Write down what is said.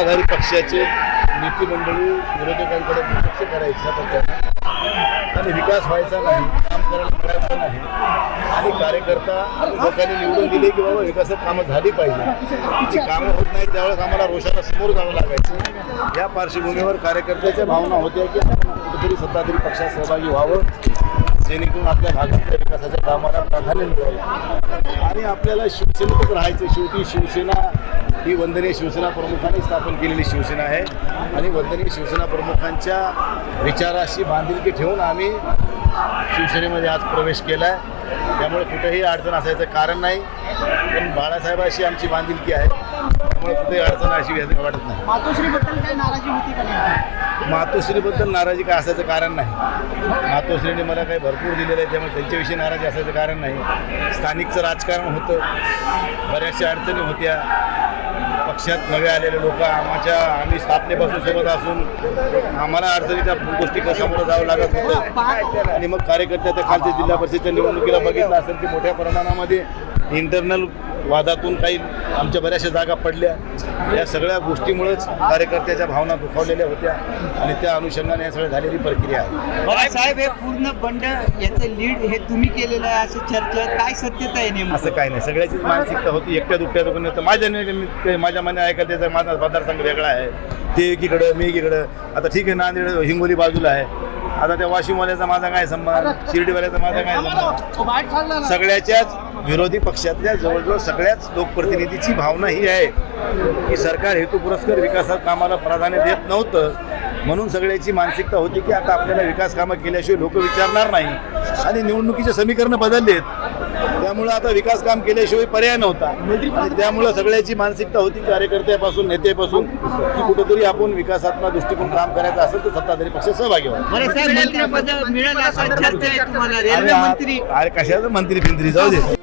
सत्ताधारी पक्षाचे नेते मंडळी विरोधकांकडे दुर्लक्ष करायचं पद्धत आणि विकास व्हायचा नाही, काम करायला मिळायचं नाही आणि कार्यकर्ता लोकांनी निवडून दिले की बाबा विकासात कामं झाली पाहिजे. जी कामं होत नाहीत त्यावेळेस आम्हाला रोषाला समोर जावं लागायचं. या पार्श्वभूमीवर कार्यकर्त्याच्या भावना होत्या की आपण कुठेतरी सत्ताधारी पक्षात सहभागी व्हावं, जेणेकरून आपल्या भागातल्या विकासाच्या कामाला प्राधान्य मिळेल आणि आपल्याला शिवसेनेतच राहायचं. शेवटी शिवसेना ही वंदनीय शिवसेना प्रमुखांनी स्थापन केलेली शिवसेना आहे आणि वंदनीय शिवसेना प्रमुखांच्या विचाराशी बांधिलकी ठेवून आम्ही शिवसेनेमध्ये आज प्रवेश केला आहे. त्यामुळे कुठेही अडचण असायचं कारण नाही. पण बाळासाहेबांशी आमची बांधिलकी आहे, त्यामुळे कुठेही अडचण अशी वाटत नाही. मातोश्रीबद्दल काही नाराजी होती का नाही? मातोश्रीबद्दल नाराजी काय असायचं कारण नाही. मातोश्रीने मला काही भरपूर दिलेलं आहे, त्यामुळे त्यांच्याविषयी नाराजी असायचं कारण नाही. स्थानिकचं राजकारण होतं, बऱ्याचशा अडचणी होत्या. पक्षात नवे आलेले लोक आम्ही स्थापनेपासून सोबत असून आम्हाला अडचणीच्या गोष्टी सामोरं जावं लागत होतं आणि मग कार्यकर्त्याच्या खालच्या जिल्हा परिषदेच्या निवडणुकीला बघितलं असेल की मोठ्या प्रमाणामध्ये इंटरनल वादातून काही आमच्या बऱ्याचशा जागा पडल्या. या सगळ्या गोष्टीमुळेच कार्यकर्त्याच्या भावना दुखावलेल्या होत्या आणि त्या अनुषंगाने या सगळ्या झालेली प्रक्रिया आहे. बाळासाहेब हे पूर्ण बंड याचं लीड हे तुम्ही केलेलं आहे असं चर्चा, काय सत्यता आहे नेमकं? असं काही नाही, सगळ्याचीच मानसिकता होती. एकट्या दुकट्या लोकांनी होतं. माझ्या मने ऐकायला त्याचा माझा मतदारसंघ वेगळा आहे, ते एकीकडं मी एकीकडं. आता ठीक आहे, नांदेड हिंगोली बाजूला आहे. आता त्या वाशिमवाल्याचा माझा काय संबंध, शिर्डीवाल्याचा माझा काय संबंध. सगळ्याच्याच विरोधी पक्षातल्या जवळजवळ सगळ्याच लोकप्रतिनिधीची भावना ही आहे की सरकार हेतुपुरस्कर विकासात कामाला प्राधान्य देत नव्हतं. म्हणून सगळ्याची मानसिकता होती की आता आपल्याला विकास कामं केल्याशिवाय लोक विचारणार नाही आणि निवडणुकीचे समीकरण बदललेत, त्यामुळं आता विकास काम केल्याशिवाय पर्याय नव्हता. आणि त्यामुळं सगळ्याची मानसिकता होती कार्यकर्त्यापासून नेतेपासून की कुठेतरी आपण विकासात्मक दृष्टिकोन काम करायचं असेल तर सत्ताधारी पक्ष सहभागी व्हावा. अरे कशाचं मंत्री फिंत्री जाऊ दे.